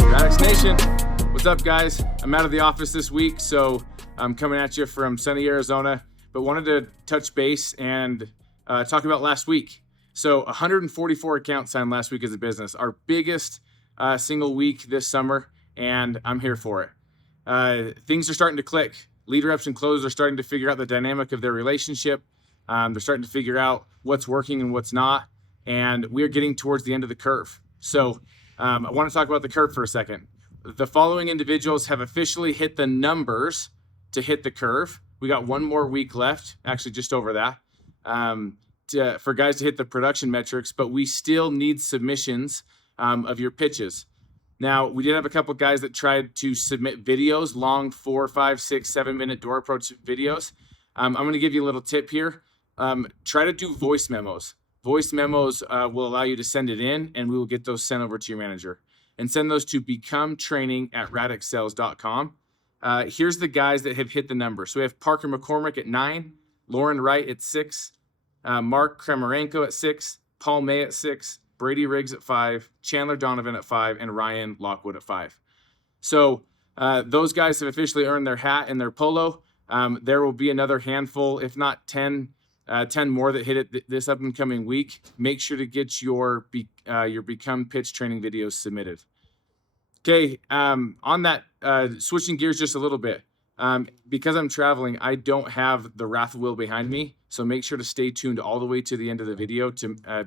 Radix Nation, what's up, guys? I'm out of the office this week, so I'm coming at you from sunny Arizona, but wanted to touch base and talk about last week. So 144 accounts signed last week as a business, our biggest single week this summer, and I'm here for it. Things are starting to click. Lead reps and closers are starting to figure out the dynamic of their relationship. They're starting to figure out what's working and what's not, and we're getting towards the end of the curve. So I want to talk about the curve for a second. The following individuals have officially hit the numbers to hit the curve. We got one more week left, actually just over that, for guys to hit the production metrics, but we still need submissions of your pitches. Now, we did have a couple guys that tried to submit videos, long 4, 5, 6, 7-minute door approach videos. I'm going to give you a little tip here. Try to do voice memos. Voice memos will allow you to send it in, and we will get those sent over to your manager. And send those to becometraining@radixsales.com. Here's the guys that have hit the number. So we have Parker McCormick at 9, Lauren Wright at 6, Mark Kramarenko at 6, Paul May at 6, Brady Riggs at 5, Chandler Donovan at 5, and Ryan Lockwood at 5. So those guys have officially earned their hat and their polo. There will be another handful, if not 10 more that hit it this up and coming week. Make sure to get your Become Pitch training videos submitted. Okay, on that, switching gears just a little bit. Because I'm traveling, I don't have the raffle wheel behind me, so make sure to stay tuned all the way to the end of the video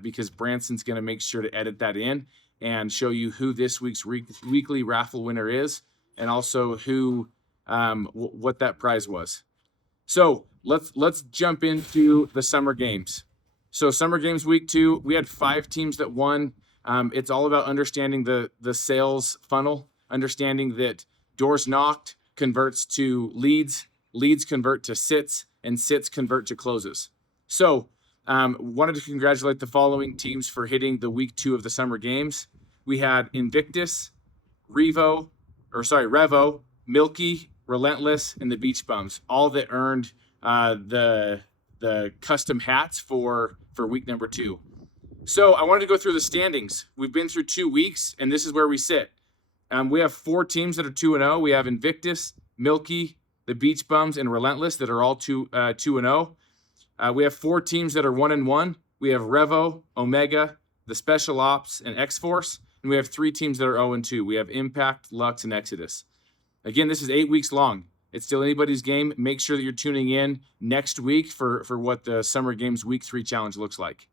because Branson's going to make sure to edit that in and show you who this week's weekly raffle winner is, and also who what that prize was. So let's jump into the summer games. So summer games week 2, we had 5 teams that won. It's all about understanding the sales funnel, understanding that doors knocked converts to leads, leads convert to sits, and sits convert to closes. So wanted to congratulate the following teams for hitting the week 2 of the summer games. We had Invictus, Revo, Milky, Relentless, and the Beach Bums, all that earned the custom hats for week number 2. So I wanted to go through the standings. We've been through 2 weeks, and this is where we sit. We have 4 teams that are 2-0. We have Invictus, Milky, the Beach Bums, and Relentless that are all 2-0. We have 4 teams that are 1-1. We have Revo, Omega, the Special Ops, and X-Force. And we have 3 teams that are 0-2. We have Impact, Lux, and Exodus. Again, this is 8 weeks long. It's still anybody's game. Make sure that you're tuning in next week for what the Summer Games Week 3 challenge looks like.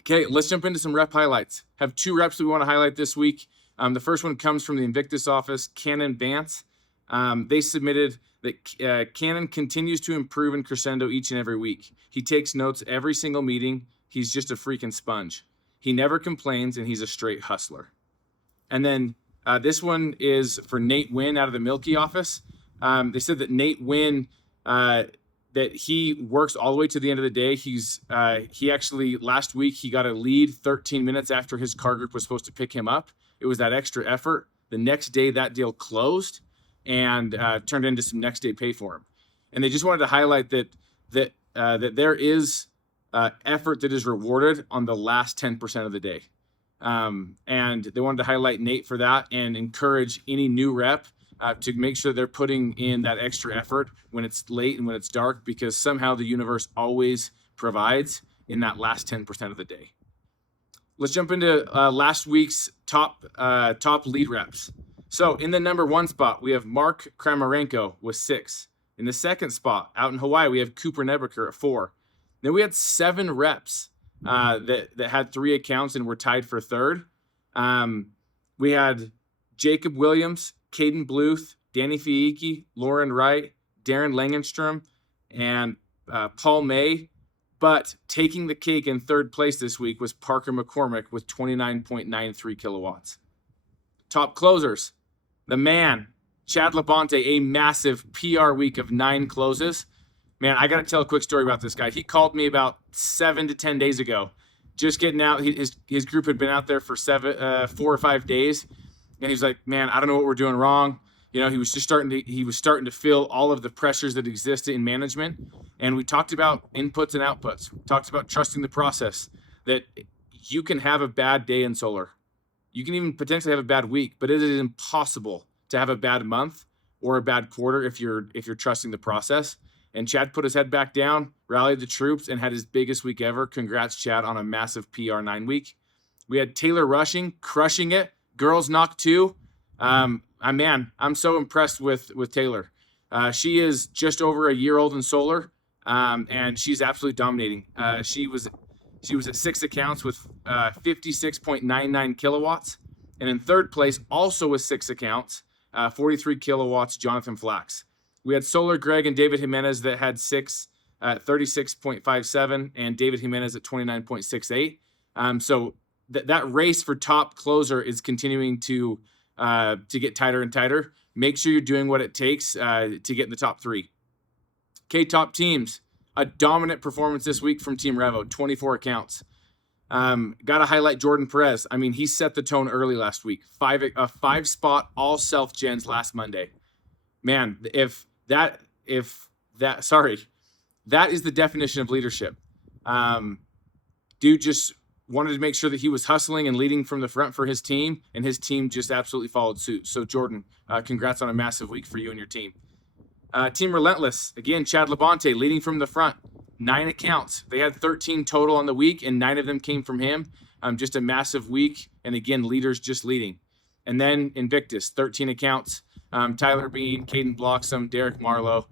Okay, let's jump into some rep highlights. Have 2 reps that we want to highlight this week. The first one comes from the Invictus office, Cannon Vance. They submitted that Cannon continues to improve in crescendo each and every week. He takes notes every single meeting. He's just a freaking sponge. He never complains, and he's a straight hustler. And then this one is for Nate Wynn out of the Milky office. They said that Nate Wynn, that he works all the way to the end of the day. He actually, last week, he got a lead 13 minutes after his car group was supposed to pick him up. It was that extra effort. The next day, that deal closed and turned into some next day pay for him. And they just wanted to highlight that there is effort that is rewarded on the last 10% of the day. And they wanted to highlight Nate for that and encourage any new rep to make sure they're putting in that extra effort when it's late and when it's dark, because somehow the universe always provides in that last 10% of the day. Let's jump into last week's top lead reps. So in the number 1 spot, we have Mark Kramarenko with 6. In the second spot, out in Hawaii, we have Cooper Nebaker at 4. Then we had 7 reps that had 3 accounts and were tied for third. We had Jacob Williams, Caden Bluth, Danny Fieke, Lauren Wright, Darren Langenstrom, and Paul May. But taking the cake in third place this week was Parker McCormick with 29.93 kilowatts. Top closers, the man, Chad Labonte, a massive PR week of 9 closes. Man, I got to tell a quick story about this guy. He called me about 7 to 10 days ago, just getting out. His group had been out there for 4 or 5 days. And he's like, man, I don't know what we're doing wrong. You know, he was starting to feel all of the pressures that existed in management. And we talked about inputs and outputs. We talked about trusting the process, that you can have a bad day in solar. You can even potentially have a bad week, but it is impossible to have a bad month or a bad quarter if you're trusting the process. And Chad put his head back down, rallied the troops, and had his biggest week ever. Congrats, Chad, on a massive PR9 week. We had Taylor Rushing, crushing it. Girls knock 2. I'm so impressed with Taylor. She is just over a year old in solar, and she's absolutely dominating. She was at 6 accounts with 56.99 kilowatts. And in third place, also with 6 accounts, 43 kilowatts, Jonathan Flax. We had Solar Greg and David Jimenez that had 6 at 36.57 and David Jimenez at 29.68. So that race for top closer is continuing to get tighter and tighter. Make sure you're doing what it takes to get in the top 3. Okay, top teams. A dominant performance this week from Team Revo, 24 accounts. Got to highlight Jordan Perez. I mean, he set the tone early last week. 5-spot all self gens last Monday. Man, that is the definition of leadership. Dude just wanted to make sure that he was hustling and leading from the front for his team, and his team just absolutely followed suit. So Jordan, congrats on a massive week for you and your team. Team Relentless, again, Chad Labonte leading from the front, 9 accounts. They had 13 total on the week, and 9 of them came from him. Just a massive week, and again, leaders just leading. And then Invictus, 13 accounts. Tyler Bean, Caden Bloxham, Derek Marlowe.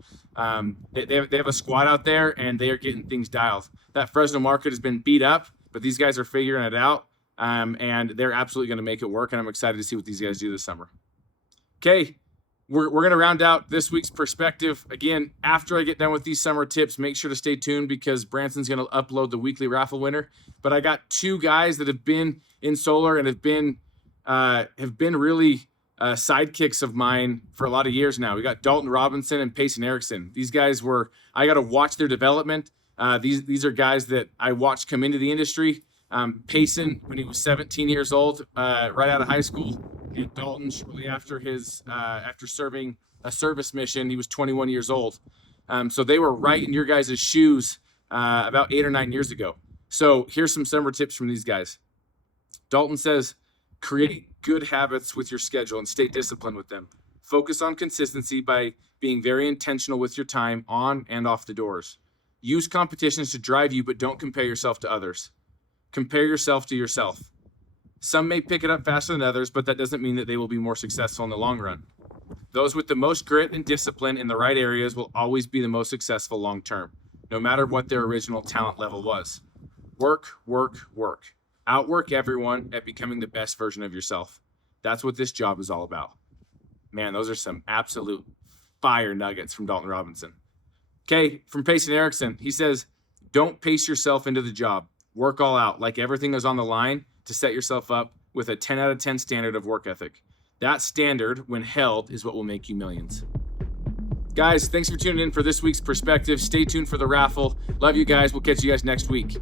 They have a squad out there, and they are getting things dialed. That Fresno market has been beat up, but these guys are figuring it out, and they're absolutely going to make it work, and I'm excited to see what these guys do this summer. Okay, we're going to round out this week's perspective. Again, after I get done with these summer tips, make sure to stay tuned because Branson's going to upload the weekly raffle winner. But I got 2 guys that have been in solar and have been really sidekicks of mine for a lot of years now. We got Dalton Robinson and Payson Erickson. These guys I got to watch their development. These are guys that I watched come into the industry. Payson, when he was 17 years old, right out of high school, and Dalton shortly after after serving a service mission, he was 21 years old. So they were right in your guys' shoes about 8 or 9 years ago. So here's some summer tips from these guys. Dalton says, create good habits with your schedule and stay disciplined with them. Focus on consistency by being very intentional with your time on and off the doors. Use competitions to drive you, but don't compare yourself to others. Compare yourself to yourself. Some may pick it up faster than others, but that doesn't mean that they will be more successful in the long run. Those with the most grit and discipline in the right areas will always be the most successful long term, no matter what their original talent level was. Work, work, work. Outwork everyone at becoming the best version of yourself. That's what this job is all about. Man, those are some absolute fire nuggets from Dalton Robinson. Okay, from Payson Erickson, he says, don't pace yourself into the job. Work all out, like everything is on the line to set yourself up with a 10 out of 10 standard of work ethic. That standard, when held, is what will make you millions. Guys, thanks for tuning in for this week's perspective. Stay tuned for the raffle. Love you guys. We'll catch you guys next week.